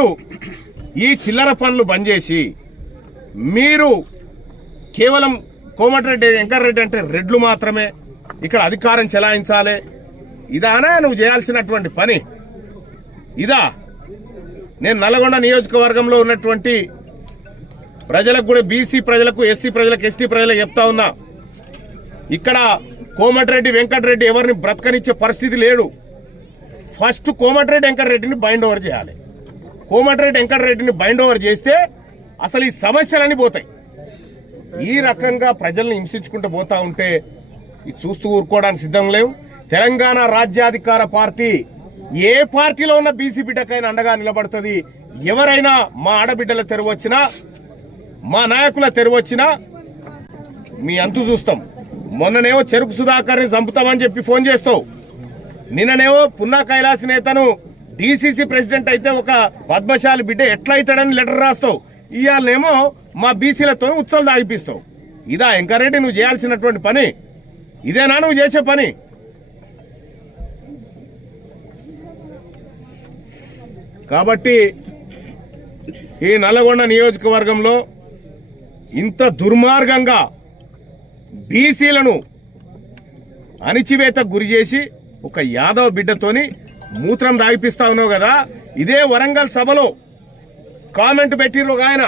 మీరు ఈ చిల్లర పనులు బంద్ చేసి మీరు కేవలం కోమటిరెడ్డి వెంకటరెడ్డి అంటే రెడ్లు మాత్రమే ఇక్కడ అధికారం చెలాయించాలి. ఇదానా నువ్వు చేయాల్సినటువంటి పని. ఇదా నేను నల్గొండ నియోజకవర్గంలో ఉన్నటువంటి ప్రజలకు కూడా బీసీ ప్రజలకు ఎస్సీ ప్రజలకు ఎస్టీ ప్రజలకు చెప్తా ఉన్నా ఇక్కడ కోమటిరెడ్డి వెంకటరెడ్డి ఎవరిని బ్రతకనిచ్చే పరిస్థితి లేడు ఫస్ట్ కోమటిరెడ్డి వెంకటరెడ్డిని బైండ్ ఓవర్ చేయాలి. కోమటిరెడ్డి వెంకటరెడ్డిని బైండ్ ఓవర్ చేస్తే అసలు ఈ సమస్యలన్నీ పోతాయి. ఈ రకంగా ప్రజల్ని హింసించుకుంటూ పోతా ఉంటే ఇది చూస్తూ ఊరుకోవడానికి సిద్ధం లేవు. తెలంగాణ రాజ్యాధికార పార్టీ ఏ పార్టీలో ఉన్న బీసీ బిడ్డకైనా అండగా నిలబడుతుంది. ఎవరైనా మా ఆడబిడ్డల తెరవచ్చినా మా నాయకుల తెరవచ్చినా మీ అంతు చూస్తాం. మొన్ననేమో చెరుకు సుధాకర్ని చంపుతామని చెప్పి ఫోన్ చేస్తావు. నిన్ననేమో పున్నా కైలాస్ నేతను డీసీసీ ప్రెసిడెంట్ అయితే ఒక పద్మశాలి బిడ్డ ఎట్లా అవుతాడని లెటర్ రాస్తావు. ఇవాళనేమో మా బీసీలతో ఉత్సవాలు దాగిపిస్తావు. ఇదా ఎంకారెడ్డి నువ్వు చేయాల్సినటువంటి పని. ఇదేనా నువ్వు చేసే పని? కాబట్టి ఈ నల్లగొండ నియోజకవర్గంలో ఇంత దుర్మార్గంగా బీసీలను అణిచివేతకు గురి చేసి ఒక యాదవ బిడ్డతోని మూత్రం దాగిపిస్తా ఉన్నావు కదా ఇదే వరంగల్ సభలో కామెంట్ పెట్టిండ్రు ఒక ఆయన.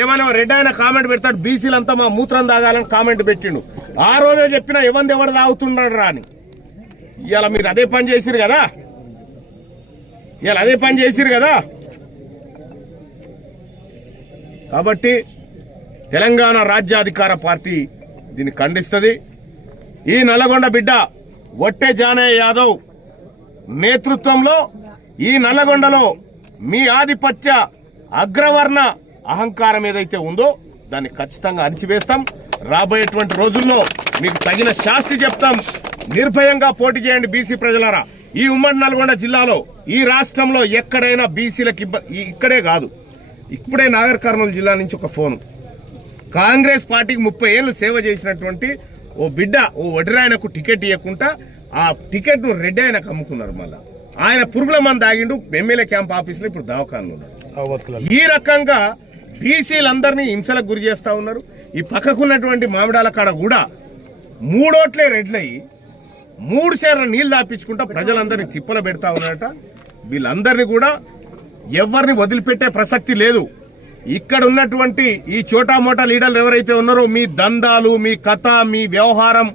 ఏమైనా రెడ్ ఆయన కామెంట్ పెడతాడు బీసీలంతా మా మూత్రం తాగాలని కామెంట్ పెట్టిండు. ఆ రోజే చెప్పిన ఇవ్వంది ఎవరు తాగుతున్నాడు రా అని. ఇవాళ మీరు అదే పని చేసిరు కదా. ఇవాళ అదే పని చేసిరు కదా. కాబట్టి తెలంగాణ రాజ్యాధికార పార్టీ దీన్ని ఖండిస్తుంది. ఈ నల్లగొండ బిడ్డ ఒట్టే జానయ్య యాదవ్ నేతృత్వంలో ఈ నల్లగొండలో మీ ఆధిపత్య అగ్రవర్ణ అహంకారం ఏదైతే ఉందో దాన్ని ఖచ్చితంగా అణిచివేస్తాం. రాబోయేటువంటి రోజుల్లో మీకు తగిన శాస్తి చెప్తాం. నిర్భయంగా పోటీ చేయండి బీసీ ప్రజలారా. ఈ ఉమ్మడి నల్గొండ జిల్లాలో ఈ రాష్ట్రంలో ఎక్కడైనా బీసీలకు ఇక్కడే కాదు. ఇప్పుడే నాగర్ కర్నూలు జిల్లా నుంచి ఒక ఫోన్. కాంగ్రెస్ పార్టీకి ముప్పై ఏళ్ళు సేవ చేసినటువంటి ఓ బిడ్డ ఓ వడిరాయనకు టికెట్ ఇవ్వకుండా ఆ టికెట్ను రెడ్డి ఆయనకు అమ్ముకున్నారు మళ్ళా. ఆయన పురుగుల మంది ఆగిండు ఎమ్మెల్యే క్యాంప్ ఆఫీస్లో ఇప్పుడు దవాఖానలో ఉన్నాడు ఈ రకంగా బీసీలందరినీ హింసలకు గురి చేస్తా ఉన్నారు. ఈ పక్కకున్నటువంటి మామిడాల కాడ కూడా మూడోట్లే రెడ్లయి మూడు సేర్ల నీళ్ళు దాపించుకుంటా ప్రజలందరినీ తిప్పల పెడతా ఉన్నారట. వీళ్ళందరినీ కూడా ఎవరిని వదిలిపెట్టే ప్రసక్తి లేదు. ఇక్కడ ఉన్నటువంటి ఈ చోటా మోటా లీడర్లు ఎవరైతే ఉన్నారో మీ దందాలు మీ కథ మీ వ్యవహారం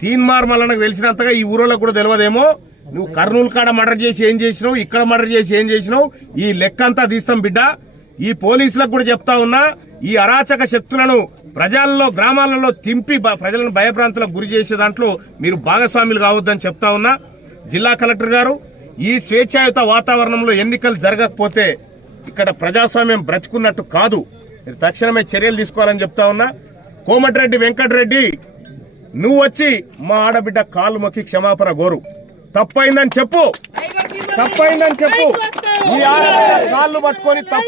తీన్మార్ నాకు తెలిసినంతగా ఈ ఊరోళ్ళకు కూడా తెలియదేమో. నువ్వు కర్నూలు కాడ మర్డర్ చేసి ఏం చేసినావు? ఇక్కడ మర్డర్ చేసి ఏం చేసినావు? ఈ లెక్క అంతా తీస్తాం బిడ్డ. ఈ పోలీసులకు కూడా చెప్తా ఉన్నా ఈ అరాచక శక్తులను ప్రజల్లో గ్రామాలలో తింపి బ- ప్రజలను భయభ్రాంతులకు గురి చేసే దాంట్లో మీరు భాగస్వాములు కావద్దని చెప్తా ఉన్నా. జిల్లా కలెక్టర్ గారు ఈ స్వేచ్ఛాయుత వాతావరణంలో ఎన్నికలు జరగకపోతే ఇక్కడ ప్రజాస్వామ్యం బ్రతుకున్నట్టు కాదు. మీరు తక్షణమే చర్యలు తీసుకోవాలని చెప్తా ఉన్నా. కోమటిరెడ్డి వెంకటరెడ్డి నువ్వు వచ్చి మా ఆడబిడ్డ కాలు మొక్కి క్షమాపణ గోరు తప్పైందని చెప్పు. తప్పైందని చెప్పు. ఈ ఆడబిడ్డ కాళ్ళు పట్టుకొని తప్పు